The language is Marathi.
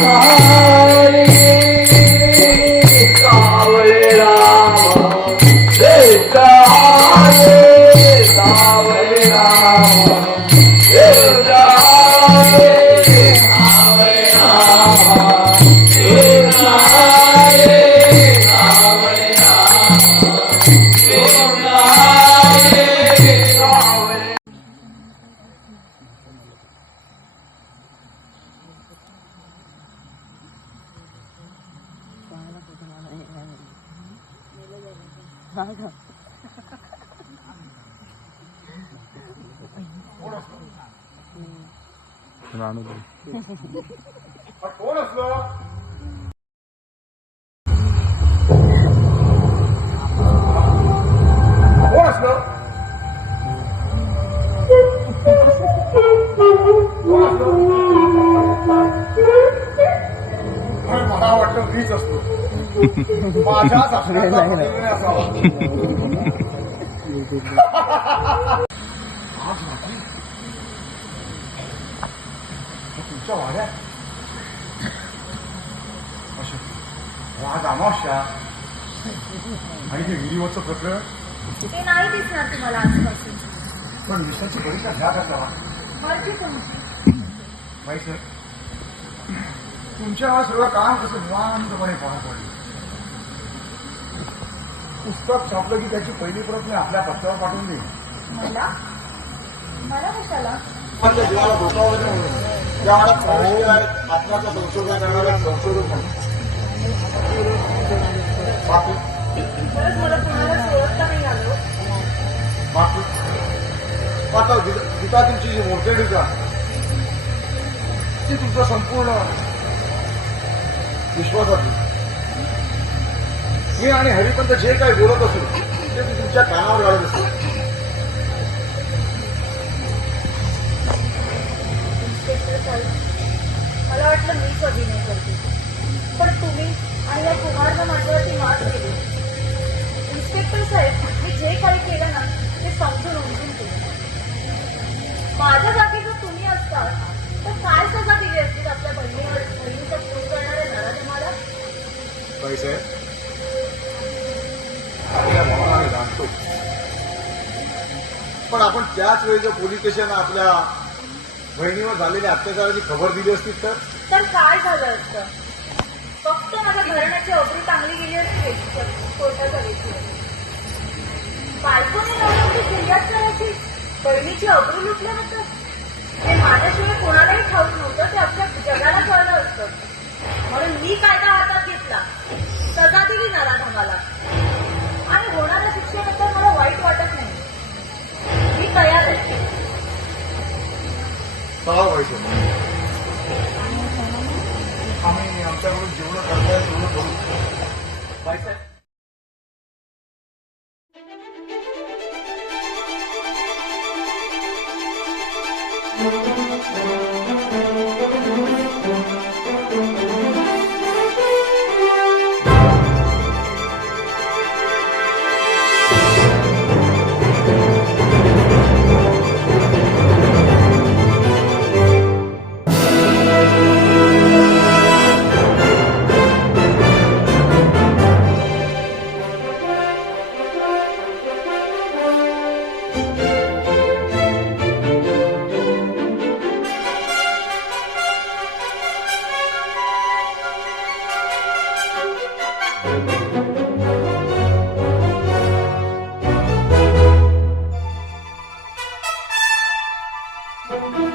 राम. राणू कोण असलो कोण माझ्या सासऱ्याचा असावा आज रात्री तुमच्या वाड्यात? अशा आज अमावस्या आणि हे विहिरीवरचं प्रकरण? ते नाही दिसणार तुम्हाला आजपासून पण विषयाची परीक्षा घ्या कसा मर्जी तुमची माहीत आहे? तुमच्या सगळं काम कसं निवांतपणे पार पडलं. पुस्तक छापलं की त्याची पहिली प्रत मी आपल्या पत्त्यावर पाठवून देईन. मला? मला कशाला? माझ्या जीवाला धोका वगैरे होईल त्या मला प्रवेश आहेत आत्माचं संशोधन करणाऱ्या संशोधक म्हणून. आता गीता तुमची जी का ती तुमचं संपूर्ण विश्वासातली मी आणि हरिपंत जे काही बोलत असू ते ती तुमच्या कानावर घालत असते. साहेब मला वाटलं मीच अभिनय करते. पण तुम्ही आणि या कुमारनं माझ्यावरती मात केली. इन्स्पेक्टर साहेब मी जे काही केलं ना ते समजून उमजून केलं. माझ्या जागी जर तुम्ही असतात तर काय सजा दिली असती आपल्या बहिणीवर बहिणीचा फोन करणाऱ्या नराधमाला? पैसे आपल्या पण आपण त्याच वेळी जर पोलीस स्टेशन आपल्या बहिणीवर झालेल्या अत्याचाराची खबर दिली असती तर? तर काय झालं असतं? फक्त माझ्या घराण्याची अब्रू चांगली गेली असती कोर्टाच्या बायकोने नवऱ्याची फिर्याद करायची. बहिणीची अब्रू लुटल्यानंतर हे माझ्याशिवाय कोणालाही ठाऊक नव्हतं. चला पैसे आम्ही आमच्याकडून जेवढं करता येईल तेवढं करू. Thank you.